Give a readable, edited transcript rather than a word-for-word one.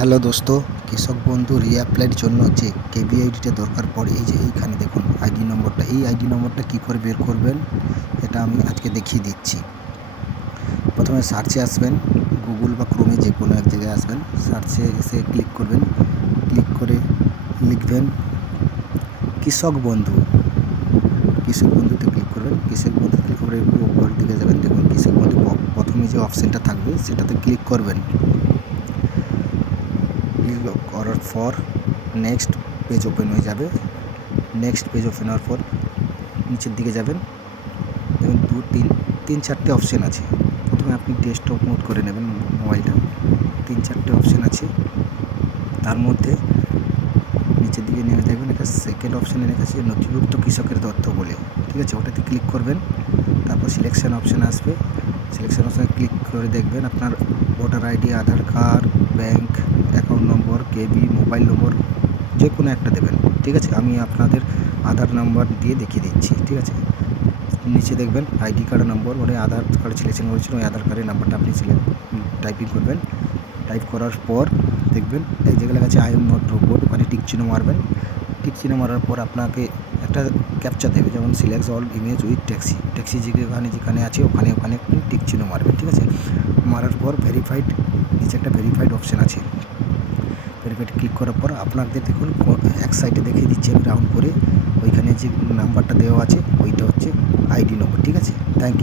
Hello দোস্ত, কৃষক বন্ধু রিঅ্যাপ্লাইয়ের জন্য যে কেবিআইডিটা দরকার পড়ে, এই যে এইখানে দেখুন আইডি নম্বরটা, এই আইডি নম্বরটা কী করে বের করবেন এটা আমি আজকে দেখিয়ে দিচ্ছি। প্রথমে সার্চে আসবেন, গুগল বা ক্রোমে যে কোনো এক জায়গায় আসবেন, সার্চে এসে ক্লিক করবেন, ক্লিক করে লিখবেন কৃষক বন্ধু। কৃষক বন্ধুতে ক্লিক করবেন, কৃষক বন্ধু ক্লিক করে একটু উপরের দিকে যাবেন, দেখুন কৃষক বন্ধু প্রথমে যে অপশানটা থাকবে সেটাতে ক্লিক করবেন। ক্লিক করার পর নেক্সট পেজ ওপেন হয়ে যাবে। নেক্সট পেজ ওপেন হওয়ার পর নিচের দিকে যাবেন, দেখুন তিন চারটে অপশান আছে। প্রথমে আপনি ডেস্কটপ মোড করে নেবেন মোবাইলটা, 3-4টে অপশান আছে। তার মধ্যে নিচের দিকে নেমে দেখবেন একটা সেকেন্ড অপশানে লেখা আছে নথিভুক্ত কৃষকের তথ্য বলে, ঠিক আছে, ওটাতে ক্লিক করবেন। তারপর সিলেকশান অপশান আসবে, সিলেকশান অপশানে ক্লিক করে দেখবেন আপনার ভোটার আইডি, আধার কার্ড, ব্যাঙ্ক অ্যাকাউন্ট নম্বর, কেবি, মোবাইল নম্বর যে কোনো একটা দেবেন, ঠিক আছে। আমি আপনাদের আধার নাম্বার দিয়ে দেখিয়ে দিচ্ছি, ঠিক আছে। নিচে দেখবেন আইডি কার্ড নম্বর, মানে আধার কার্ড সিলেকশন করেছিল ওই আধার কার্ডের নাম্বারটা আপনি টাইপিং করবেন। টাইপ করার পর দেখবেন এই জায়গায় লেখা আছে আই এম নট রোবট, ওখানে টিক চিহ্ন মারবেন। টিক চিহ্ন মারার পর আপনাকে একটা ক্যাপচার দেবে, যেমন select all image with taxi যেখানে আছে ওখানে টিক চিহ্ন মারবেন, ঠিক আছে। মারার পর ভেরিফাইড, নিচে একটা ভেরিফাইড অপশান আছে, ভেরিফাইড ক্লিক করার পর আপনাদের দেখুন এক সাইডে দেখিয়ে দিচ্ছি আমি রাউন্ড করে, ওইখানে যে নাম্বারটা দেওয়া আছে ওইটা হচ্ছে আইডি নম্বর, ঠিক আছে। Thank you.